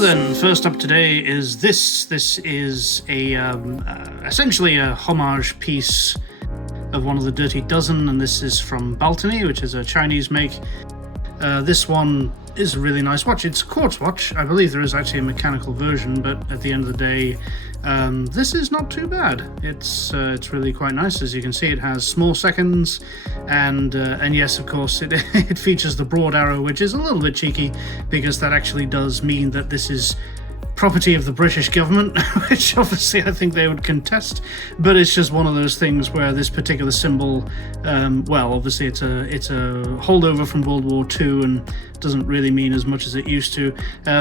So then, first up today is this. This is a essentially a homage piece of one of the Dirty Dozen, and this is from Baltony, which is a Chinese make. This one is a really nice watch. It's a quartz watch. I believe there is actually a mechanical version, but at the end of the day, this is not too bad. It's really quite nice. As you can see, it has small seconds, and yes, of course, it features the broad arrow, which is a little bit cheeky because that actually does mean that this is property of the British government, which obviously I think they would contest, but it's just one of those things where this particular symbol, well, obviously it's a holdover from World War II and doesn't really mean as much as it used to.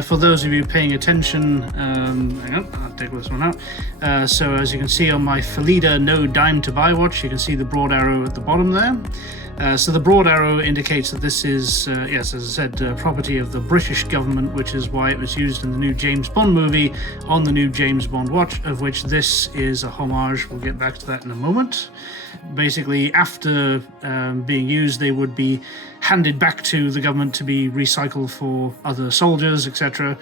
For those of you paying attention, hang on, I'll take this one out. So as you can see on my Felida No Dime to Buy watch, you can see the broad arrow at the bottom there. So the broad arrow indicates that this is, yes, as I said, property of the British government, which is why it was used in the new James Bond movie on the new James Bond watch, of which this is a homage. We'll get back to that in a moment. Basically, after being used, they would be handed back to the government to be recycled for other soldiers, etc.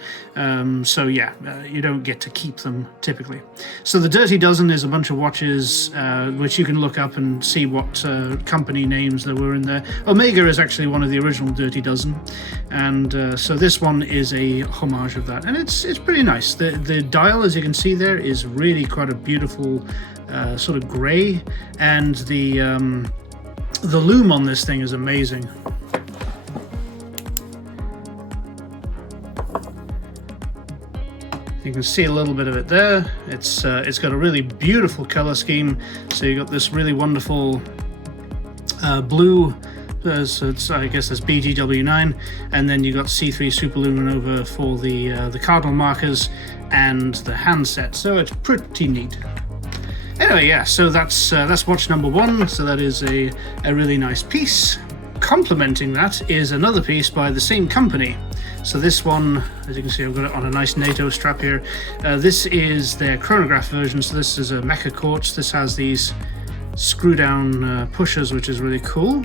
So yeah, you don't get to keep them typically. So the Dirty Dozen is a bunch of watches which you can look up and see what company names there were in there. Omega is actually one of the original Dirty Dozen, and so this one is a homage of that, and it's pretty nice. The dial, as you can see there, is really quite a beautiful sort of grey, and the loom on this thing is amazing. You can see a little bit of it there. It's got a really beautiful color scheme. So you got this really wonderful blue. So it's, I guess that's BGW9, and then you got C3 Superluminova for the cardinal markers and the handset. So it's pretty neat. Anyway, yeah, so that's watch number one. So that is a really nice piece. Complementing that is another piece by the same company. So this one, as you can see, I've got it on a nice NATO strap here. This is their chronograph version. So this is a Mecha Quartz. This has these screw down pushers, which is really cool.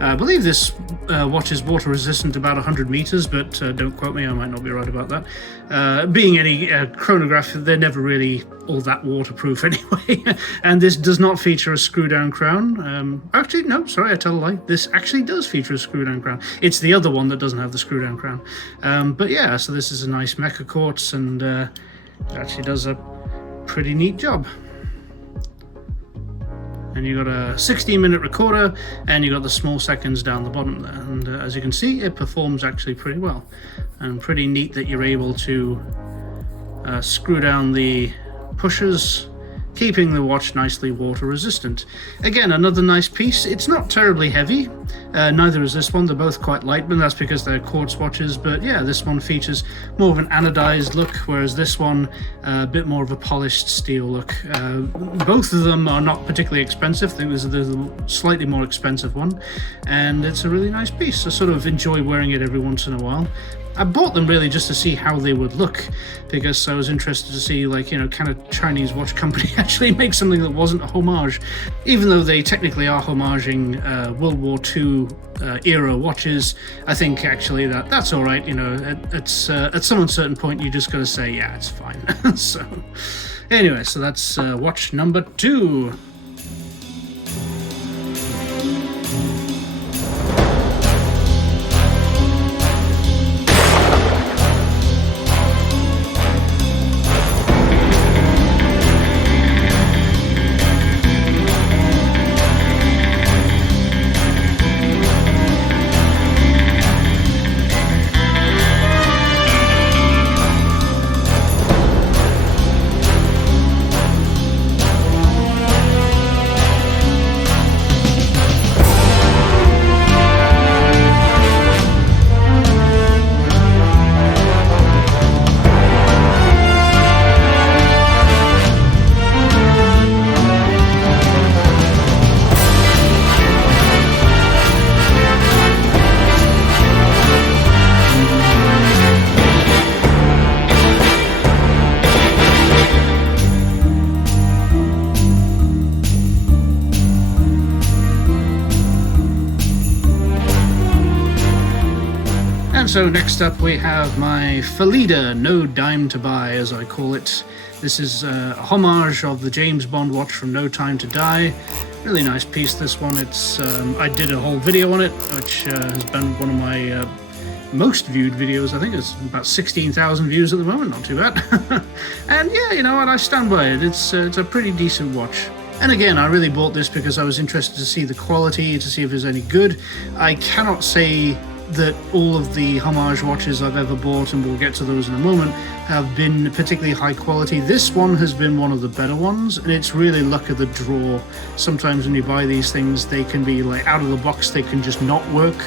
I believe this watch is water resistant about 100 meters, but don't quote me, I might not be right about that. Being any chronograph, they're never really all that waterproof anyway. And this does not feature a screw down crown. Actually, no, sorry, I tell a lie. This actually does feature a screw down crown. It's the other one that doesn't have the screw down crown. But yeah, so this is a nice Mecha Quartz, and it actually does a pretty neat job. And you got a 16-minute recorder, and you got the small seconds down the bottom there. And as you can see, it performs actually pretty well, and pretty neat that you're able to screw down the pushers, keeping the watch nicely water resistant. Again, another nice piece. It's not terribly heavy, neither is this one. They're both quite light, but that's because they're quartz watches. But yeah, this one features more of an anodized look, whereas this one a bit more of a polished steel look. Both of them are not particularly expensive. I think this is the slightly more expensive one, and it's a really nice piece. I sort of enjoy wearing it every once in a while. I bought them really just to see how they would look, because I was interested to see, like, you know, can a Chinese watch company actually make something that wasn't a homage? Even though they technically are homaging World War II era watches, I think actually that's all right. You know, at some uncertain point, you just got to say, yeah, it's fine. So anyway, so that's watch number two. And so next up we have my Felida No Dime to Buy, as I call it. This is a homage of the James Bond watch from No Time to Die. Really nice piece, this one. It's I did a whole video on it, which has been one of my most viewed videos. I think it's about 16,000 views at the moment, not too bad. And yeah, you know what, I stand by it. It's a pretty decent watch. And again, I really bought this because I was interested to see the quality, to see if it's any good. I cannot say that all of the homage watches I've ever bought, and we'll get to those in a moment, have been particularly high quality. This one has been one of the better ones, and it's really luck of the draw. Sometimes when you buy these things, they can be like out of the box, they can just not work.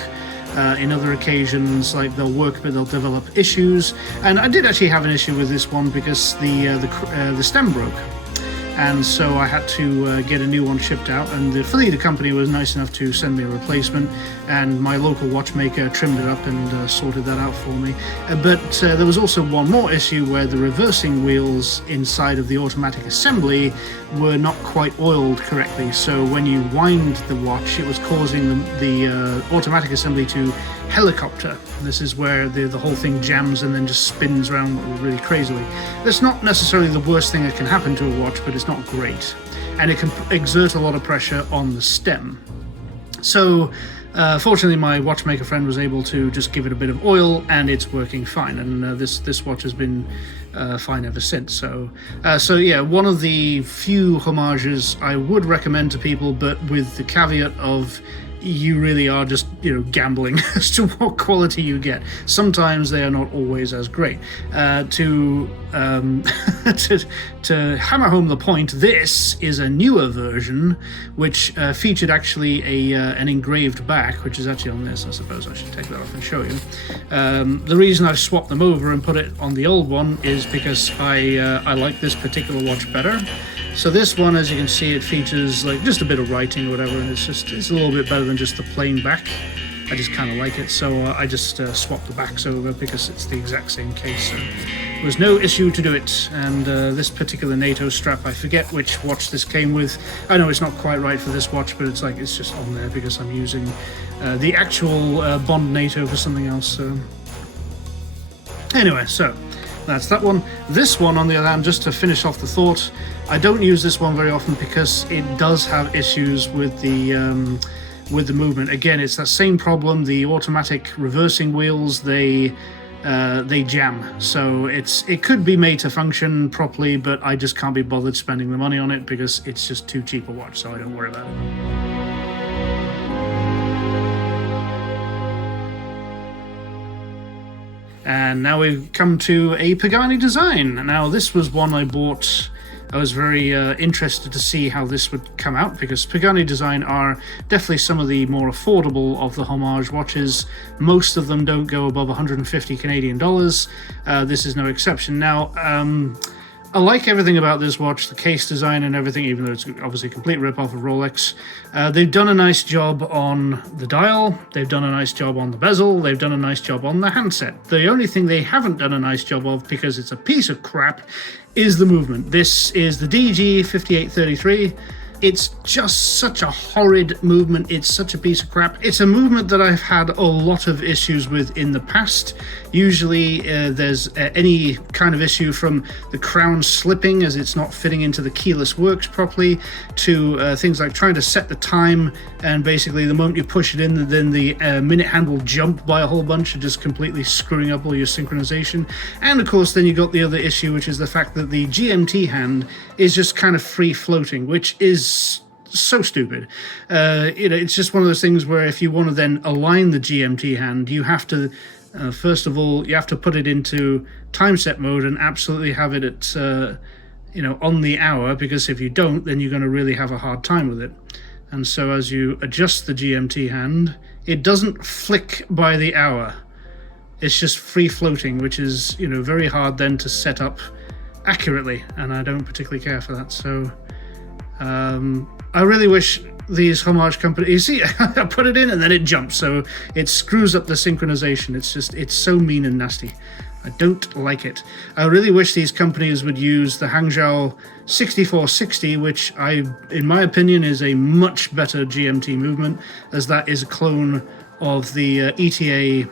In other occasions, like they'll work but they'll develop issues. And I did actually have an issue with this one because the stem broke. And so I had to get a new one shipped out, and the Felida company was nice enough to send me a replacement, and my local watchmaker trimmed it up and sorted that out for me. But there was also one more issue where the reversing wheels inside of the automatic assembly were not quite oiled correctly, so when you wind the watch it was causing the automatic assembly to helicopter. This is where the whole thing jams and then just spins around really crazily. That's not necessarily the worst thing that can happen to a watch, but it's not great, and it can exert a lot of pressure on the stem. So fortunately my watchmaker friend was able to just give it a bit of oil and it's working fine, and this watch has been fine ever since. So yeah, one of the few homages I would recommend to people, but with the caveat of you really are just, you know, gambling as to what quality you get. Sometimes they are not always as great. To hammer home the point, this is a newer version which featured actually an engraved back, which is actually on this. I suppose I should take that off and show you. The reason I swapped them over and put it on the old one is because I like this particular watch better. So this one, as you can see, it features like just a bit of writing or whatever, and it's a little bit better than just the plain back. I just kind of like it, so I just swapped the backs over because it's the exact same case. So there was no issue to do it. And this particular NATO strap, I forget which watch this came with. I know it's not quite right for this watch, but it's just on there because I'm using the actual Bond NATO for something else. So anyway, so that's that one. This one, on the other hand, just to finish off the thought, I don't use this one very often because it does have issues with the movement. Again, it's that same problem. The automatic reversing wheels, they jam. So it could be made to function properly, but I just can't be bothered spending the money on it because it's just too cheap a watch, so I don't worry about it. And now we've come to a Pagani design. Now this was one I bought. I was very interested to see how this would come out because Pagani design are definitely some of the more affordable of the homage watches. Most of them don't go above 150 Canadian dollars. This is no exception. Now, I like everything about this watch, the case design and everything, even though it's obviously a complete rip-off of Rolex. They've done a nice job on the dial, they've done a nice job on the bezel, they've done a nice job on the handset. The only thing they haven't done a nice job of, because it's a piece of crap, is the movement. This is the DG 5833. It's just such a horrid movement. It's such a piece of crap. It's a movement that I've had a lot of issues with in the past. Usually there's any kind of issue from the crown slipping as it's not fitting into the keyless works properly, to things like trying to set the time, and basically the moment you push it in, then the minute hand will jump by a whole bunch and just completely screwing up all your synchronization. And of course then you got the other issue, which is the fact that the GMT hand is just kind of free floating, which is so stupid. It's just one of those things where if you want to then align the GMT hand, you have to first of all, you have to put it into time set mode and absolutely have it at on the hour, because if you don't, then you're going to really have a hard time with it. And so as you adjust the GMT hand, it doesn't flick by the hour. It's just free floating, which is very hard then to set up accurately, and I don't particularly care for that. So I really wish these homage companies, you see, I put it in and then it jumps, so it screws up the synchronization. It's so mean and nasty. I don't like it. I really wish these companies would use the Hangzhou 6460, which in my opinion is a much better GMT movement, as that is a clone of the ETA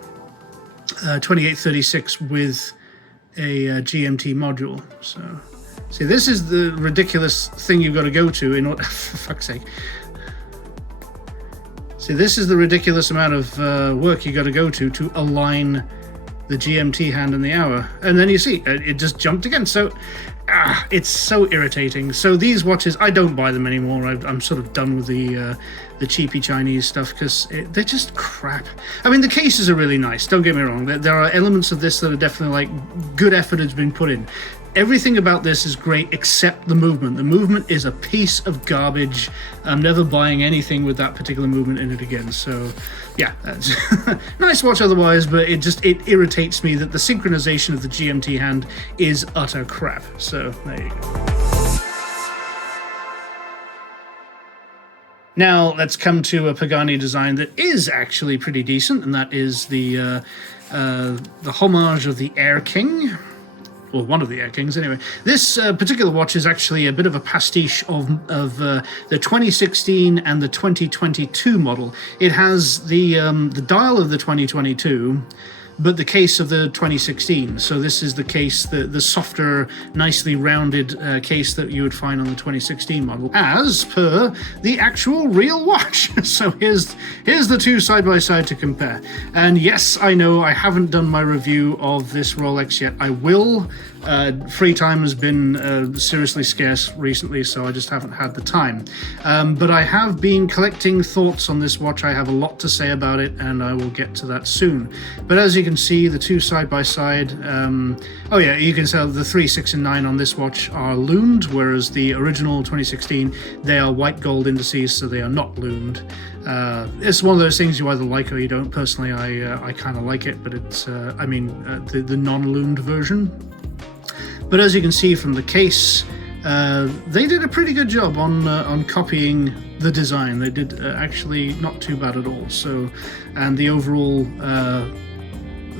2836 with a GMT module. So, see, this is the ridiculous thing you've got to go to in order, for fuck's sake. See, this is the ridiculous amount of work you got to go to align the GMT hand and the hour. And then you see, it just jumped again. So, it's so irritating. So these watches, I don't buy them anymore. I'm sort of done with the cheapy Chinese stuff because they're just crap. I mean, the cases are really nice, don't get me wrong. There are elements of this that are definitely like good effort has been put in. Everything about this is great except the movement. The movement is a piece of garbage. I'm never buying anything with that particular movement in it again. So, yeah, that's nice watch otherwise, but it irritates me that the synchronization of the GMT hand is utter crap. So, there you go. Now, let's come to a Pagani design that is actually pretty decent, and that is the homage of the Air King. Or one of the Air Kings, anyway. This particular watch is actually a bit of a pastiche of the 2016 and the 2022 model. It has the dial of the 2022, but the case of the 2016. So this is the case, the softer, nicely rounded case that you would find on the 2016 model, as per the actual real watch. So here's the two side by side to compare. And yes, I know I haven't done my review of this Rolex yet. I will. Free time has been seriously scarce recently, so I just haven't had the time. But I have been collecting thoughts on this watch. I have a lot to say about it, and I will get to that soon. But as you can see, the two side by side, oh yeah, you can tell the 3, 6, and 9 on this watch are loomed, whereas the original 2016, they are white gold indices, so they are not loomed. It's one of those things you either like or you don't. Personally, I kind of like it, but it's, the non-loomed version. But as you can see from the case, they did a pretty good job on copying the design. They did actually not too bad at all. So, and the overall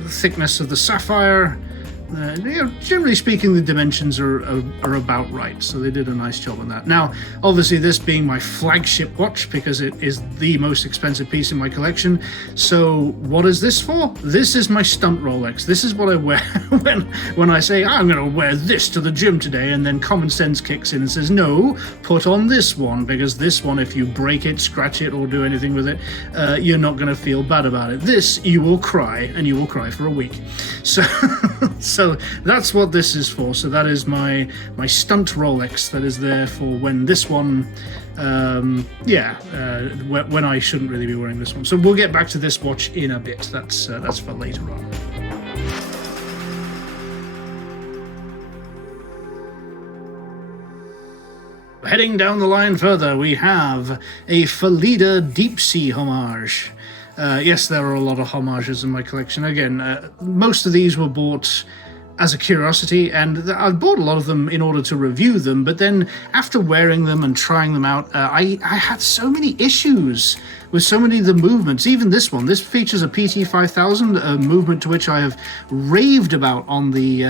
thickness of the sapphire, generally speaking, the dimensions are about right. So they did a nice job on that. Now, obviously, this being my flagship watch because it is the most expensive piece in my collection. So what is this for? This is my stunt Rolex. This is what I wear when I say, I'm going to wear this to the gym today, and then common sense kicks in and says, no, put on this one, because this one, if you break it, scratch it, or do anything with it, you're not going to feel bad about it. This, you will cry, and you will cry for a week. So that's what this is for. So that is my stunt Rolex that is there for when this one, when I shouldn't really be wearing this one. So we'll get back to this watch in a bit. That's for later on. Heading down the line further, we have a Felida Deep Sea homage. Yes, there are a lot of homages in my collection. Again, most of these were bought as a curiosity, and I've bought a lot of them in order to review them, but then after wearing them and trying them out, I had so many issues with so many of the movements. Even this one, this features a PT 5000, a movement to which I have raved about on the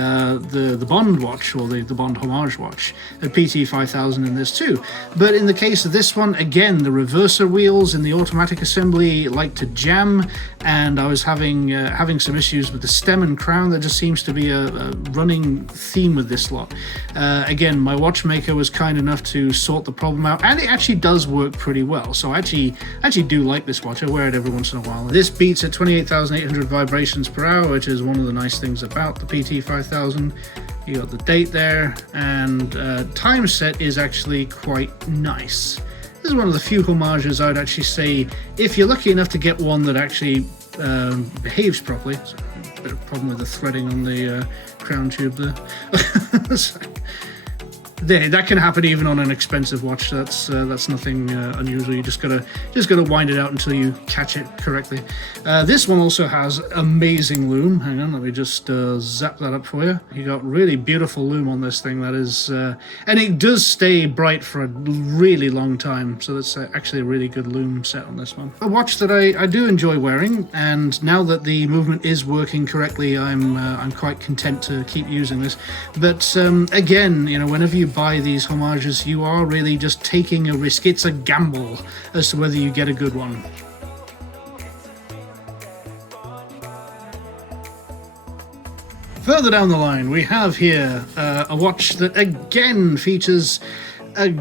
Bond watch, or the Bond homage watch, a PT 5000 in this too. But in the case of this one, again, the reverser wheels in the automatic assembly like to jam, and I was having some issues with the stem and crown. There just seems to be a running theme with this lot. Again, my watchmaker was kind enough to sort the problem out, and it actually does work pretty well. So I actually do like this watch. I wear it every once in a while. This beats at 28,800 vibrations per hour, which is one of the nice things about the PT 5000. You got the date there, and time set is actually quite nice. This is one of the few homages I'd actually say, if you're lucky enough to get one that actually behaves properly. So, a bit of problem with the threading on the crown tube there. That can happen even on an expensive watch. That's nothing unusual. You just gotta wind it out until you catch it correctly. This one also has amazing loom. Hang on, let me just zap that up for you. You got really beautiful loom on this thing. That is, and it does stay bright for a really long time. So that's actually a really good loom set on this one. A watch that I do enjoy wearing, and now that the movement is working correctly, I'm quite content to keep using this. But again, whenever you buy these homages, you are really just taking a risk. It's a gamble as to whether you get a good one. Further down the line, we have here a watch that again features a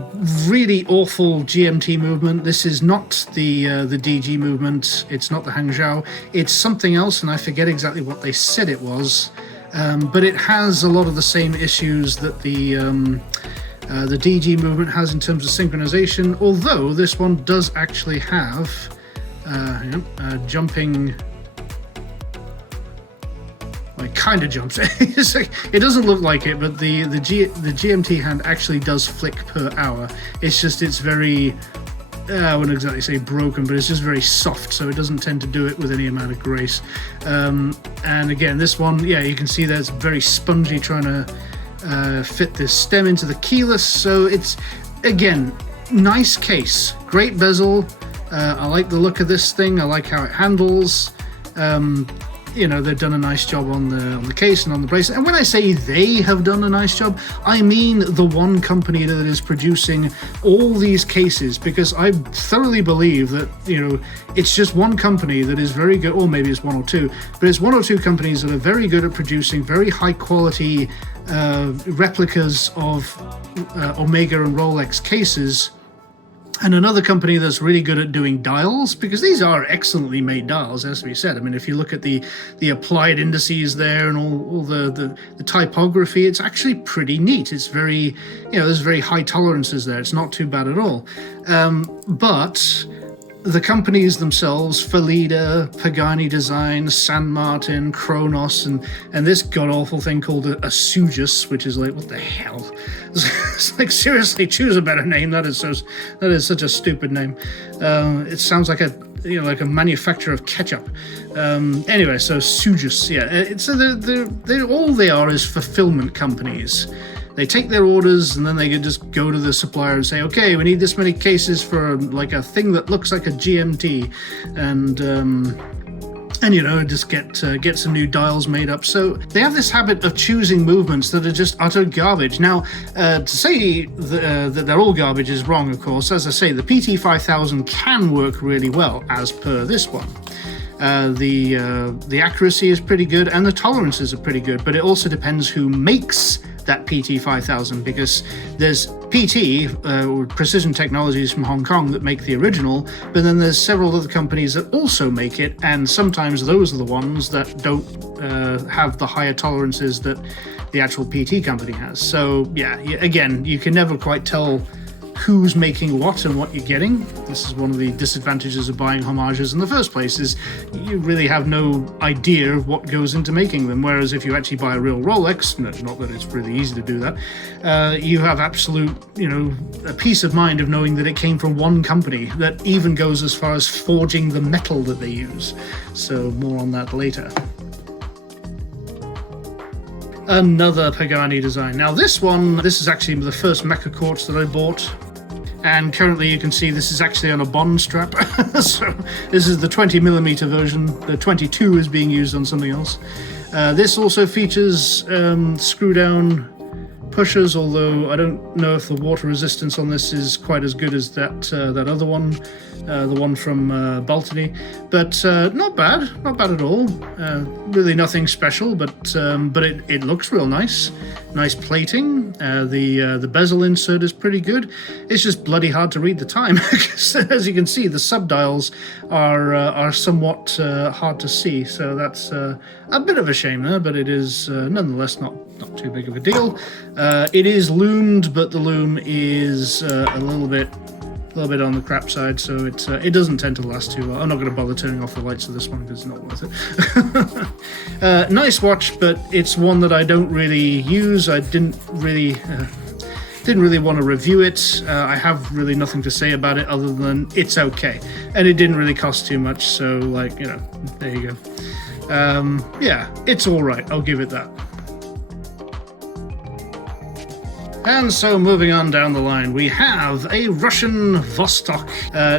really awful GMT movement. This is not the DG movement. It's not the Hangzhou. It's something else, and I forget exactly what they said it was. But it has a lot of the same issues that the DG movement has in terms of synchronization. Although this one does actually have jumping. It kind of jumps. It doesn't look like it, but the GMT hand actually does flick per hour. It's very, I wouldn't exactly say broken, but it's just very soft, so it doesn't tend to do it with any amount of grace. And again, this one, yeah, you can see that it's very spongy trying to fit this stem into the keyless. So it's, again, nice case, great bezel. I like the look of this thing. I like how it handles. You know, they've done a nice job on the case and on the bracelet. And when I say they have done a nice job, I mean the one company that is producing all these cases, because I thoroughly believe that, you know, it's just one company that is very good, or maybe it's one or two, but it's one or two companies that are very good at producing very high quality replicas of Omega and Rolex cases. And another company that's really good at doing dials, because these are excellently made dials, as we said. I mean, if you look at the applied indices there and all the typography, it's actually pretty neat. It's very, you know, there's very high tolerances there. It's not too bad at all. But the companies themselves, Felida, Pagani Design, San Martin, Kronos, and this god-awful thing called a Sujus, which is like, what the hell? It's like, seriously, choose a better name. That is such a stupid name. It sounds like like a manufacturer of ketchup. Anyway, so Sujus, yeah. So they're all they are is fulfillment companies. They take their orders and then they can just go to the supplier and say, okay, we need this many cases for like a thing that looks like a GMT, and you know, just get some new dials made up. So they have this habit of choosing movements that are just utter garbage. Now, to say that they're all garbage is wrong, of course. As I say, the PT5000 can work really well, as per this one. The accuracy is pretty good and the tolerances are pretty good, but it also depends who makes that PT5000, because there's PT, Precision Technologies from Hong Kong, that make the original, but then there's several other companies that also make it, and sometimes those are the ones that don't have the higher tolerances that the actual PT company has. So yeah, again, you can never quite tell who's making what and what you're getting. This is one of the disadvantages of buying homages in the first place, is you really have no idea of what goes into making them, whereas if you actually buy a real Rolex, not that it's really easy to do that, you have absolute, you know, a peace of mind of knowing that it came from one company that even goes as far as forging the metal that they use. So more on that later. Another Pagani design. Now this is actually the first Mecha Quartz that I bought. And currently you can see this is actually on a Bond strap. So this is the 20mm version. The 22 is being used on something else. This also features screw down pushers, although I don't know if the water resistance on this is quite as good as that other one, the one from Baltony. But not bad at all. Really nothing special, but it looks real nice. Nice plating. The bezel insert is pretty good. It's just bloody hard to read the time, because as you can see, the subdials are somewhat hard to see. So that's a bit of a shame there, but it is nonetheless not too big of a deal. It is loomed, but the loom is a little bit on the crap side, so it doesn't tend to last too well. I'm not going to bother turning off the lights of this one because it's not worth it. Nice watch, but it's one that I don't really use. I didn't really want to review it. I have really nothing to say about it other than it's okay, and it didn't really cost too much. So, like, you know, there you go. Yeah, it's all right. I'll give it that. And so moving on down the line, we have a Russian Vostok.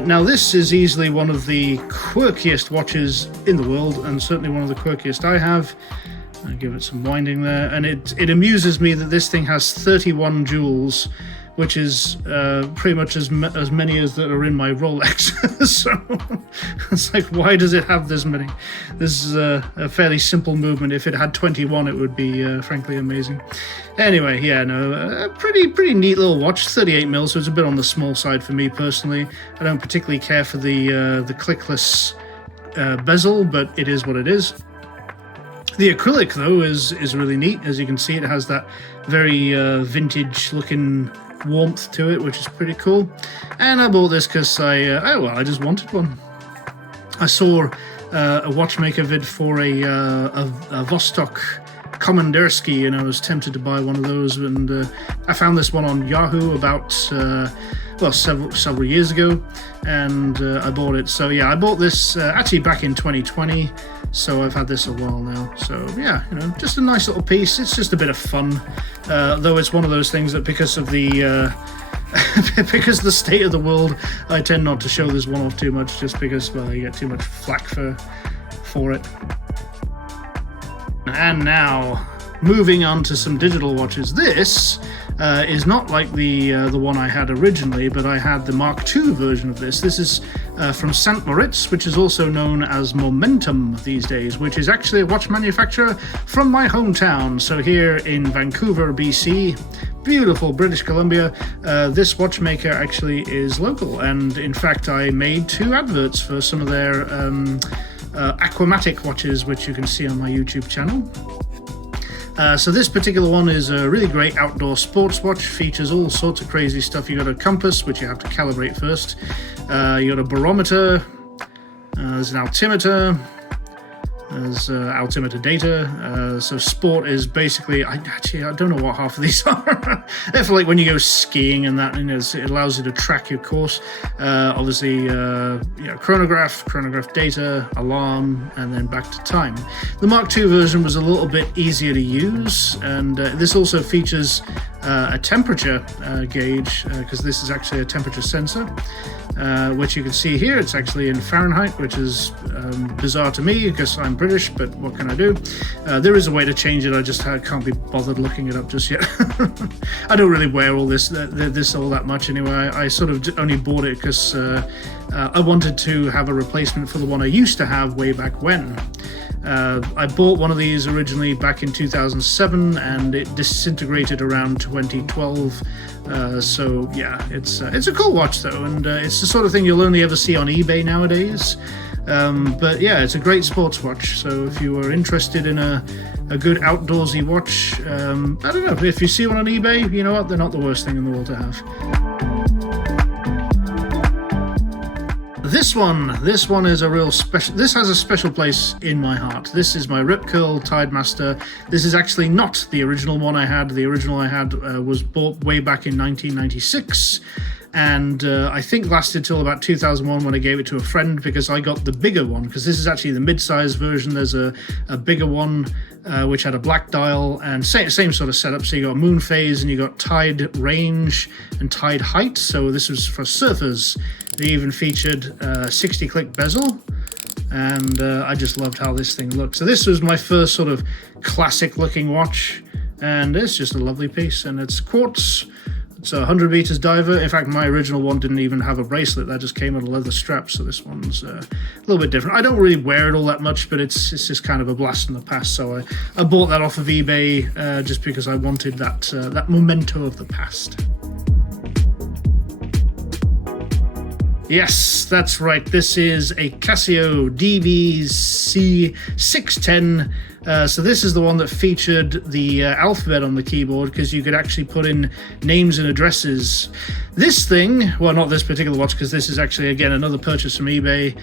Now this is easily one of the quirkiest watches in the world, and certainly one of the quirkiest I have. I'll give it some winding there, and it amuses me that this thing has 31 jewels, which is pretty much as many as that are in my Rolex. So it's like, why does it have this many? This is a fairly simple movement. If it had 21, it would be frankly amazing. Anyway, yeah, no, a pretty neat little watch. 38 mil, so it's a bit on the small side for me personally. I don't particularly care for the clickless bezel, but it is what it is. The acrylic, though, is really neat. As you can see, it has that very vintage-looking warmth to it, which is pretty cool. And I bought this because I just wanted one. I saw a watchmaker vid for a Vostok Kommandersky, and I was tempted to buy one of those. And I found this one on Yahoo about several years ago, and I bought it. So yeah, I bought this actually back in 2020. So I've had this a while now. So yeah, just a nice little piece. It's just a bit of fun. Though it's one of those things that because of the because of the state of the world, I tend not to show this one off too much, just because, well, you get too much flack for it. And now, moving on to some digital watches. This is not like the one I had originally, but I had the Mark II version of this. This is from St. Moritz, which is also known as Momentum these days, which is actually a watch manufacturer from my hometown. So here in Vancouver, BC, beautiful British Columbia, this watchmaker actually is local. And in fact, I made 2 adverts for some of their Aquamatic watches, which you can see on my YouTube channel. So this particular one is a really great outdoor sports watch, features all sorts of crazy stuff. You got a compass, which you have to calibrate first. You got a barometer, there's an altimeter, there's altimeter data. So sport is basically, I don't know what half of these are. They're for like when you go skiing and that, it allows you to track your course. Obviously, chronograph data, alarm, and then back to time. The Mark II version was a little bit easier to use, and this also features a temperature gauge, because this is actually a temperature sensor, which you can see here. It's actually in Fahrenheit, which is bizarre to me because I'm British, but what can I do? There is a way to change it. I just can't be bothered looking it up just yet. I don't really wear all this all that much anyway. I sort of only bought it because I wanted to have a replacement for the one I used to have way back when. I bought one of these originally back in 2007, and it disintegrated around 2012. So yeah, it's a cool watch though, and it's the sort of thing you'll only ever see on eBay nowadays. But yeah, it's a great sports watch. So if you are interested in a good outdoorsy watch, I don't know, if you see one on eBay, you know what, they're not the worst thing in the world to have. This one is a real special. This has a special place in my heart. This is my Rip Curl Tidemaster. This is actually not the original one I had. The original I had was bought way back in 1996. And I think lasted till about 2001 when I gave it to a friend, because I got the bigger one, because this is actually the mid-size version. There's a bigger one which had a black dial and same sort of setup. So you got moon phase and you got tide range and tide height. So this was for surfers. They even featured 60-click bezel, and I just loved how this thing looked. So this was my first sort of classic-looking watch, and it's just a lovely piece. And it's Quartz. It's a 100 meters diver. In fact, my original one didn't even have a bracelet. That just came with a leather strap. So this one's a little bit different. I don't really wear it all that much, but it's just kind of a blast from the past. So I bought that off of eBay just because I wanted that memento of the past. Yes, that's right. This is a Casio DBC 610. So this is the one that featured the alphabet on the keyboard, because you could actually put in names and addresses. This thing, well, not this particular watch, because this is actually, again, another purchase from eBay.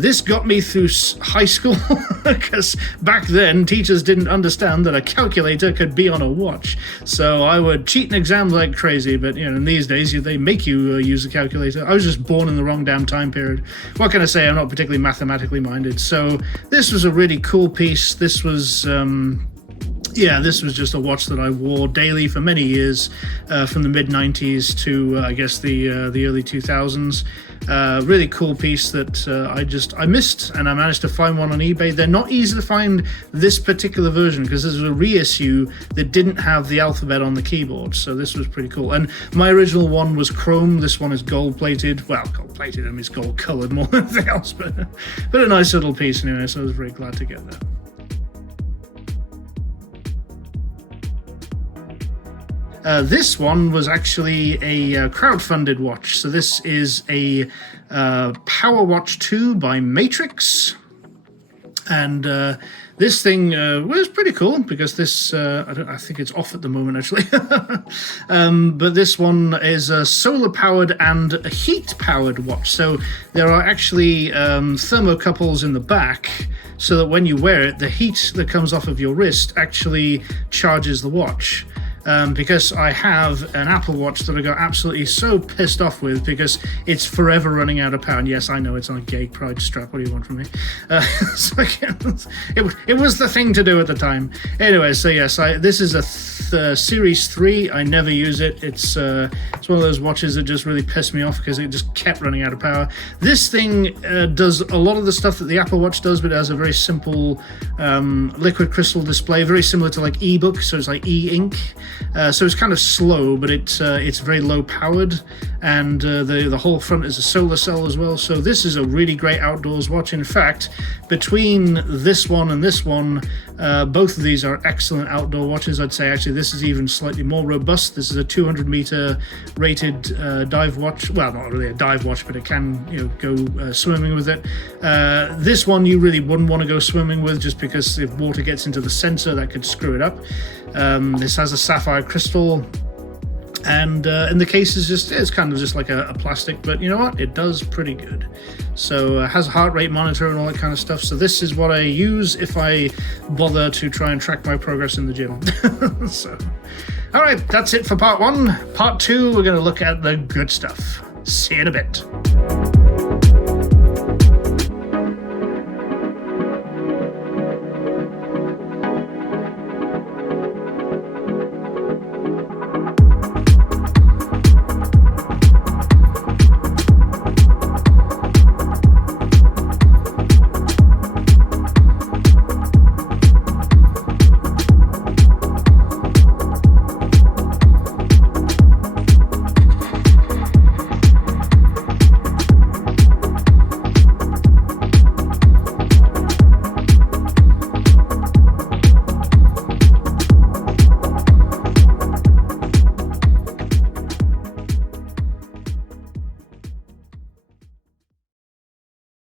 This got me through high school, because back then teachers didn't understand that a calculator could be on a watch. So I would cheat in exams like crazy, but in these days they make you use a calculator. I was just born in the wrong damn time period. What can I say? I'm not particularly mathematically minded. So this was a really cool piece. This was this was just a watch that I wore daily for many years, from the mid-90s to I guess the early 2000s. Really cool piece that I missed, and I managed to find one on eBay. They're not easy to find, this particular version, because there's a reissue that didn't have the alphabet on the keyboard, so this was pretty cool. And my original one was chrome. This one is gold plated. Well, gold plated, I mean, it's gold colored more than anything else, but a nice little piece anyway, so I was very glad to get that. This one was actually a crowdfunded watch. So this is a Power Watch 2 by Matrix. And this thing was pretty cool because this, I think it's off at the moment actually. But this one is a solar powered and a heat powered watch. So there are actually thermocouples in the back so that when you wear it, the heat that comes off of your wrist actually charges the watch. Because I have an Apple Watch that I got absolutely so pissed off with because it's forever running out of power. And yes, I know it's on a gay pride strap. What do you want from me? So it was the thing to do at the time. Anyway, so yes, this is a Series 3. I never use it. It's one of those watches that just really pissed me off because it just kept running out of power. This thing does a lot of the stuff that the Apple Watch does, but it has a very simple liquid crystal display, very similar to like ebook. So it's like e-ink. So it's kind of slow, but it's very low powered, and the whole front is a solar cell as well. So this is a really great outdoors watch. In fact, between this one and this one, both of these are excellent outdoor watches. I'd say actually this is even slightly more robust. This is a 200-meter rated dive watch. Well, not really a dive watch, but it can go swimming with it. This one you really wouldn't want to go swimming with just because if water gets into the sensor, that could screw it up. This has a sapphire crystal, and the case is it's kind of just like a plastic, but you know what, it does pretty good. So it has a heart rate monitor and all that kind of stuff. So this is what I use if I bother to try and track my progress in the gym. So all right, that's it for part 1. Part 2, we're going to look at the good stuff. See you in a bit.